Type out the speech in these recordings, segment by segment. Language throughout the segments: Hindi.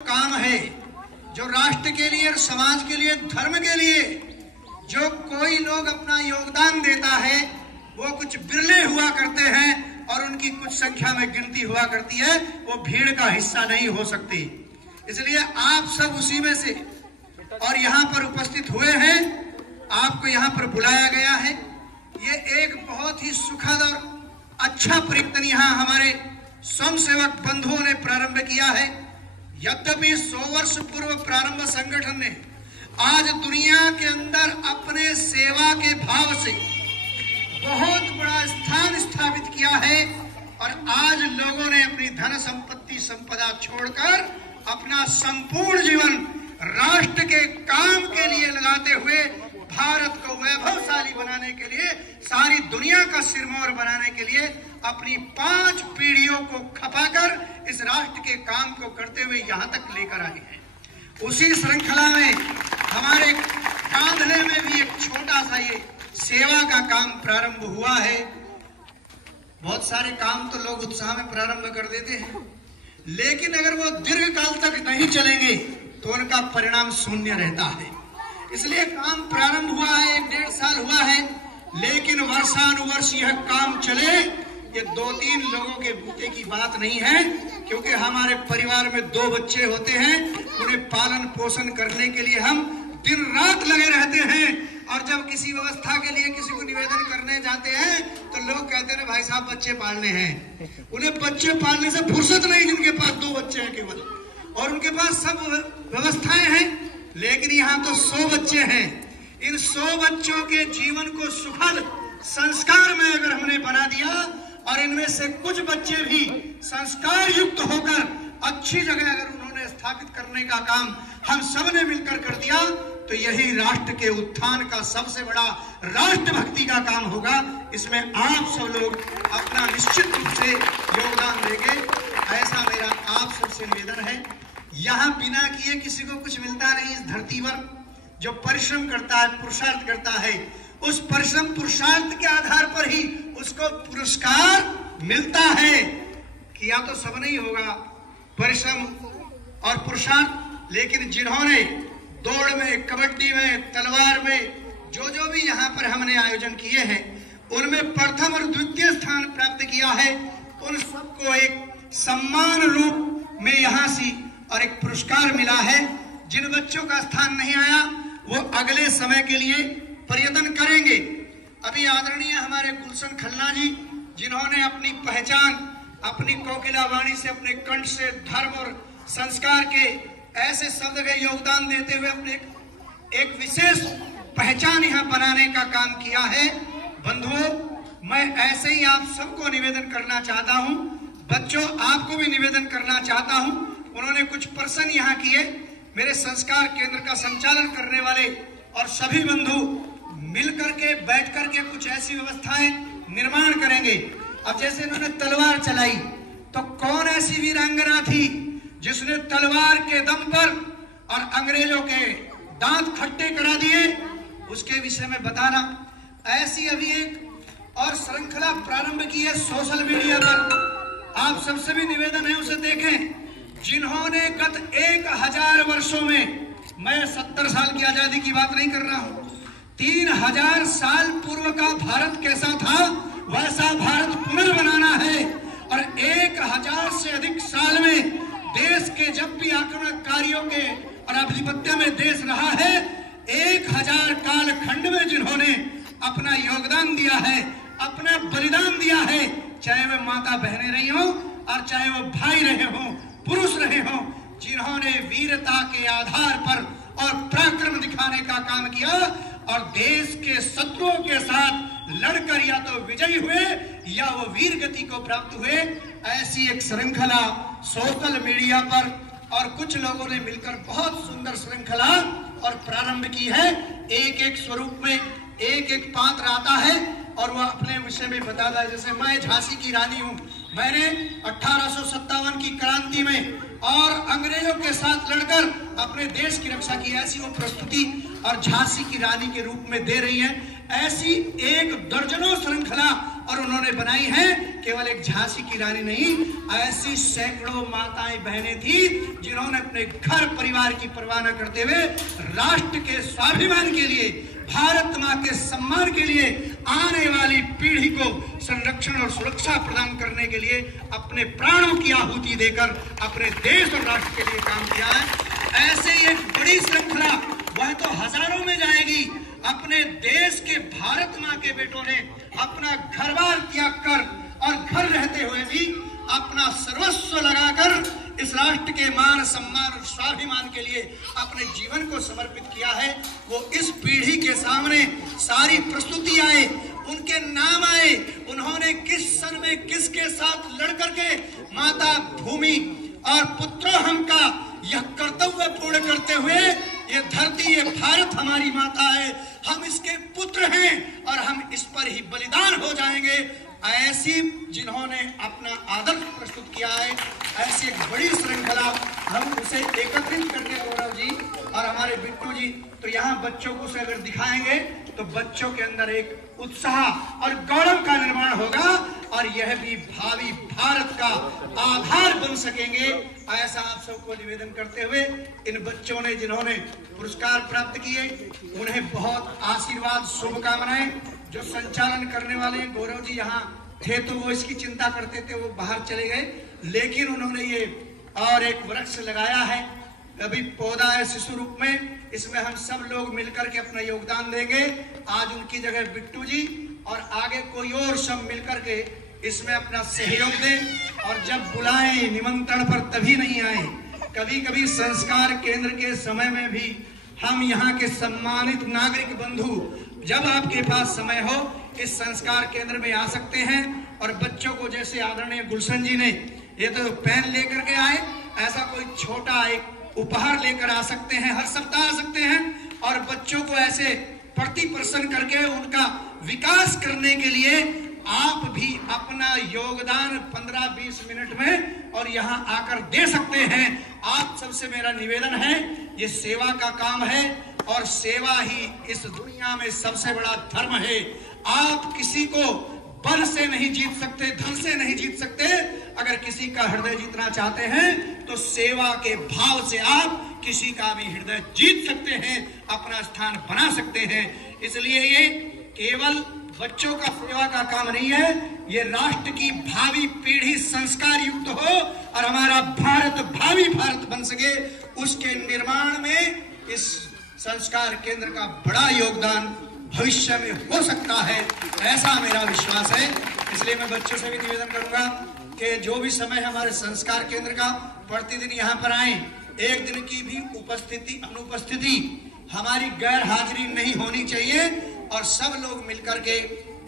काम है जो राष्ट्र के लिए और समाज के लिए, धर्म के लिए जो कोई लोग अपना योगदान देता है वो कुछ बिरले हुआ करते हैं और उनकी कुछ संख्या में गिनती हुआ करती है, वो भीड़ का हिस्सा नहीं हो सकती। इसलिए आप सब उसी में से और यहाँ पर उपस्थित हुए हैं, आपको यहाँ पर बुलाया गया है। ये एक बहुत ही सुखद और अच्छा प्रयत्न यहाँ हमारे स्वयंसेवक बंधुओं ने प्रारंभ किया है। यद्यपि 100 वर्ष पूर्व प्रारंभ संगठन ने आज दुनिया के अंदर अपने सेवा के भाव से बहुत बड़ा स्थान स्थापित किया है और आज लोगों ने अपनी धन संपत्ति संपदा छोड़कर अपना संपूर्ण जीवन राष्ट्र के काम के लिए लगाते हुए भारत को वैभवशाली बनाने के लिए, सारी दुनिया का सिरमौर बनाने के लिए अपनी 5 पीढ़ियों को खपाकर इस राष्ट्र के काम को करते हुए यहाँ तक लेकर आए हैं। उसी श्रृंखला में हमारे कांधले में भी एक छोटा सा ये सेवा का काम प्रारंभ हुआ है। बहुत सारे काम तो लोग उत्साह में प्रारंभ कर देते हैं, लेकिन अगर वो दीर्घ काल तक नहीं चलेंगे तो उनका परिणाम शून्य रहता है। इसलिए काम प्रारंभ हुआ है, 1-1.5 साल हुआ है, लेकिन वर्षानुवर्ष यह काम चले, ये 2-3 लोगों के बूते की बात नहीं है। क्योंकि हमारे परिवार में 2 बच्चे होते हैं, उन्हें पालन पोषण करने के लिए हम दिन रात लगे रहते हैं। और जब किसी व्यवस्था के लिए किसी को निवेदन करने जाते हैं तो लोग कहते हैं भाई साहब बच्चे पालने हैं। उन्हें बच्चे पालने से फुर्सत नहीं, जिनके पास 2 बच्चे हैं केवल, और उनके पास सब व्यवस्थाएं हैं, लेकिन यहाँ तो 100 बच्चे हैं। इन 100 बच्चों के जीवन को सुखद संस्कार में अगर हमने बना दिया और इनमें से कुछ बच्चे भी संस्कार युक्त होकर अच्छी जगह अगर उन्होंने स्थापित करने का काम हम सब ने मिलकर कर दिया तो यही राष्ट्र के उत्थान का सबसे बड़ा राष्ट्रभक्ति का काम होगा। इसमें आप सब लोग अपना निश्चित रूप से योगदान देंगे, ऐसा मेरा आप सबसे निवेदन है। यहाँ बिना किए किसी को कुछ मिलता नहीं। इस धरती पर जो परिश्रम करता है, पुरुषार्थ करता है, उस परिश्रम पुरुषार्थ के आधार पर ही उसको पुरस्कार मिलता है। किया तो सब नहीं होगा परिश्रम और पुरुषार्थ, लेकिन जिन्होंने दौड़ में, कबड्डी में, तलवार में जो भी यहाँ पर हमने आयोजन किए हैं उनमें प्रथम और द्वितीय स्थान प्राप्त किया है, उन सबको एक सम्मान रूप में यहाँ से और एक पुरस्कार मिला है। जिन बच्चों का स्थान नहीं आया वो अगले समय के लिए प्रयत्न करेंगे। अभी आदरणीय हमारे गुलशन खन्ना जी, जिन्होंने अपनी पहचान अपनी कोकिला वाणी से, अपने कंठ से धर्म और संस्कार के ऐसे शब्द का योगदान देते हुए अपने एक विशेष पहचान यहाँ बनाने का काम किया है। बंधुओं, मैं ऐसे ही आप सबको निवेदन करना चाहता हूँ, बच्चों आपको भी निवेदन करना चाहता हूँ। उन्होंने कुछ प्रश्न यहाँ किए, मेरे संस्कार केंद्र का संचालन करने वाले और सभी बंधु मिलकर के बैठ कर के कुछ ऐसी व्यवस्थाएं निर्माण करेंगे। अब जैसे इन्होंने तलवार चलाई तो कौन ऐसी वीरांगना थी जिसने तलवार के दम पर और अंग्रेजों के दांत खट्टे करा दिए, उसके विषय में बताना। ऐसी अभी एक और श्रृंखला प्रारंभ की है सोशल मीडिया पर, आप सबसे भी निवेदन है उसे देखें। जिन्होंने गत 1000 वर्षों में, मैं 70 साल की आजादी की बात नहीं कर रहा हूं, 3000 साल पूर्व का भारत कैसा था वैसा भारत पुनर्बनाना है। और 1000 से अधिक साल में देश के जब भी आक्रमणकारियों के और आधिपत्य में देश रहा है, 1000 काल खंड में जिन्होंने अपना योगदान दिया है, अपना बलिदान दिया है, चाहे वे माता बहनें रही हो और चाहे वो भाई रहे हो, पुरुष रहे हो, जिन्होंने वीरता के आधार पर और पराक्रम दिखाने का काम किया और देश के शत्रुओं के साथ लड़कर या तो विजयी हुए या वो वीर गति को प्राप्त हुए। ऐसी एक श्रृंखला सोशल मीडिया पर और कुछ लोगों ने मिलकर बहुत सुंदर श्रृंखला और प्रारंभ की है। एक स्वरूप में एक पात्र आता है और वह अपने विषय में बताता है। जैसे मैं झांसी की रानी हूँ, मैंने 1857 की क्रांति में और अंग्रेजों के साथ लड़कर अपने देश की रक्षा की, ऐसी वो प्रस्तुति और झांसी की रानी के रूप में दे रही है। ऐसी एक दर्जनों श्रृंखला और उन्होंने बनाई है कि केवल एक झांसी की रानी नहीं, ऐसी सैकड़ों माताएं बहनें थी जिन्होंने अपने घर परिवार की परवाह न करते हुए राष्ट्र के स्वाभिमान के लिए, भारत मां के सम्मान के लिए, आने वाली पीढ़ी को संरक्षण और सुरक्षा प्रदान करने के लिए अपने प्राणों की आहुति देकर अपने देश और राष्ट्र के लिए काम किया है। ऐसे ही एक बड़ी श्रृंखला, वह तो हजारों में जाएगी। अपने देश के भारत मां के बेटों ने अपना घर-बार त्याग कर और घर रहते हुए भी अपना सर्वस्व लगाकर इस राष्ट्र के मान सम्मान और स्वाभिमान के लिए अपने जीवन को समर्पित किया है। वो इस पीढ़ी के सामने सारी प्रस्तुति आए, उनके नाम आए, उन्होंने किस सन में किसके साथ लड़ करके माता भूमि और पुत्रोहम का यह कर्तव्य पूर्ण करते हुए, ये धरती, ये भारत हमारी माता है, हम इसके पुत्र हैं और हम इस पर ही बलिदान हो जाएंगे, ऐसी जिन्होंने अपना आदर्श प्रस्तुत किया है, ऐसी एक बड़ी श्रृंखला हम उसे एकत्रित करके गौरव जी और हमारे बिट्टू जी तो यहाँ बच्चों को से अगर दिखाएंगे तो बच्चों के अंदर एक उत्साह और गौरव का निर्माण होगा और यह भी भावी भारत का आधार बन सकेंगे। ऐसा आप सबको निवेदन करते हुए इन बच्चों ने जिन्होंने पुरस्कार प्राप्त किए उन्हें बहुत आशीर्वाद, शुभकामनाएं। जो संचालन करने वाले गौरव जी यहाँ थे तो वो इसकी चिंता करते थे, वो बाहर चले गए, लेकिन उन्होंने ये और एक वृक्ष लगाया है, अभी पौधा है शिशु रूप में, इसमें हम सब लोग मिलकर के अपना योगदान देंगे। आज उनकी जगह बिट्टू जी और आगे कोई और सब मिलकर के इसमें अपना सहयोग दें और जब बुलाएं निमंत्रण पर तभी नहीं आए। कभी कभी संस्कार केंद्र के समय में भी हम यहाँ के सम्मानित नागरिक बंधु जब आपके पास समय हो इस संस्कार केंद्र में आ सकते हैं और बच्चों को जैसे आदरणीय गुलशन जी ने ये तो पेन लेकर के आए, ऐसा कोई छोटा एक उपहार लेकर आ सकते हैं, हर सप्ताह आ सकते हैं और बच्चों को ऐसे प्रति प्रसन्न करके उनका विकास करने के लिए आप भी अपना योगदान 15-20 मिनट में और यहाँ आकर दे सकते हैं। आप सबसे मेरा निवेदन है, ये सेवा का काम है और सेवा ही इस दुनिया में सबसे बड़ा धर्म है। आप किसी को बल से नहीं जीत सकते, धन से नहीं जीत सकते। अगर किसी का हृदय जीतना चाहते हैं तो सेवा के भाव से आप किसी का भी हृदय जीत सकते हैं, अपना स्थान बना सकते हैं। इसलिए ये केवल बच्चों का सेवा का काम नहीं है, ये राष्ट्र की भावी पीढ़ी संस्कार युक्त हो और हमारा भारत भावी भारत बन सके, उसके निर्माण में इस संस्कार केंद्र का बड़ा योगदान भविष्य में हो सकता है, ऐसा मेरा विश्वास है। इसलिए मैं बच्चों से भी निवेदन करूंगा कि जो भी समय हमारे संस्कार केंद्र का प्रतिदिन यहाँ पर आए, एक दिन की भी उपस्थिति अनुपस्थिति हमारी गैर हाजिरी नहीं होनी चाहिए और सब लोग मिलकर के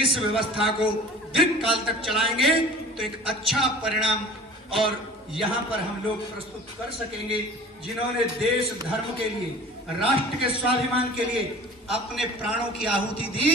इस व्यवस्था को दीर्घ काल तक चलाएंगे तो एक अच्छा परिणाम और यहाँ पर हम लोग प्रस्तुत कर सकेंगे। जिन्होंने देश धर्म के लिए, राष्ट्र के स्वाभिमान के लिए अपने प्राणों की आहुति दी,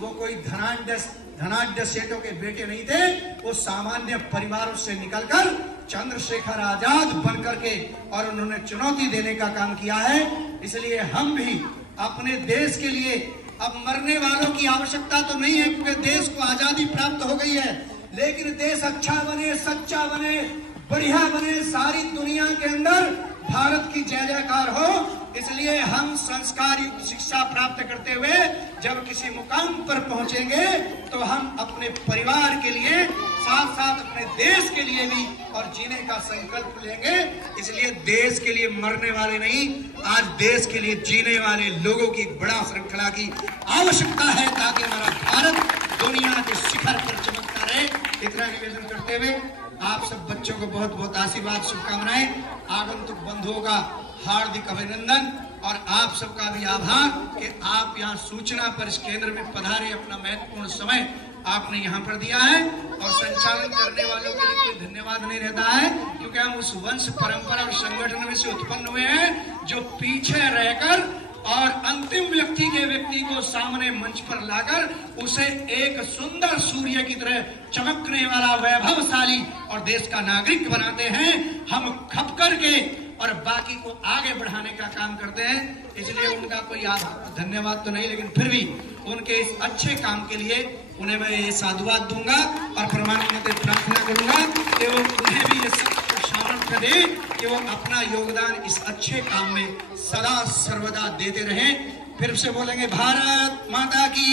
वो कोई धनाढ्य सेठों के बेटे नहीं थे, वो सामान्य परिवारों से निकलकर चंद्रशेखर आजाद बनकर के और उन्होंने चुनौती देने का काम किया है। इसलिए हम भी अपने देश के लिए अब मरने वालों की आवश्यकता तो नहीं है क्योंकि देश को आजादी प्राप्त हो गई है, लेकिन देश अच्छा बने, सच्चा बने, बढ़िया बने, सारी दुनिया के अंदर भारत की जय जयकार हो। इसलिए हम संस्कार युक्त शिक्षा प्राप्त करते हुए जब किसी मुकाम पर पहुंचेंगे तो हम अपने परिवार के लिए साथ साथ अपने देश के लिए भी और जीने का संकल्प लेंगे। इसलिए देश के लिए मरने वाले नहीं, आज देश के लिए जीने वाले लोगों की बड़ा श्रृंखला की आवश्यकता है ताकि हमारा भारत दुनिया के शिखर पर चमकता रहे। इतना निवेदन करते हुए आप सब बच्चों को बहुत बहुत आशीर्वाद, शुभकामनाएं। आगंतुक बंधुओं का हार्दिक अभिनंदन और आप सबका भी आभार कि आप यहाँ सूचना पर इस केंद्र में पधारे, अपना महत्वपूर्ण समय आपने यहाँ पर दिया है। और संचालन करने वालों के लिए कोई धन्यवाद नहीं रहता है क्योंकि हम उस वंश परंपरा और संगठन में से उत्पन्न हुए हैं जो पीछे रहकर और अंतिम व्यक्ति को सामने मंच पर लाकर उसे एक सुंदर सूर्य की तरह चमकने वाला वैभवशाली और देश का नागरिक बनाते हैं। हम खप करके और बाकी को आगे बढ़ाने का काम करते हैं। इसलिए उनका कोई धन्यवाद तो नहीं, लेकिन फिर भी उनके इस अच्छे काम के लिए उन्हें मैं ये साधुवाद दूंगा और परमात्मा से प्रार्थना करूंगा कि वो उन्हें भी ये सामर्थ्य दे कि वो अपना योगदान इस अच्छे काम में सदा सर्वदा देते रहें। फिर से बोलेंगे भारत माता की।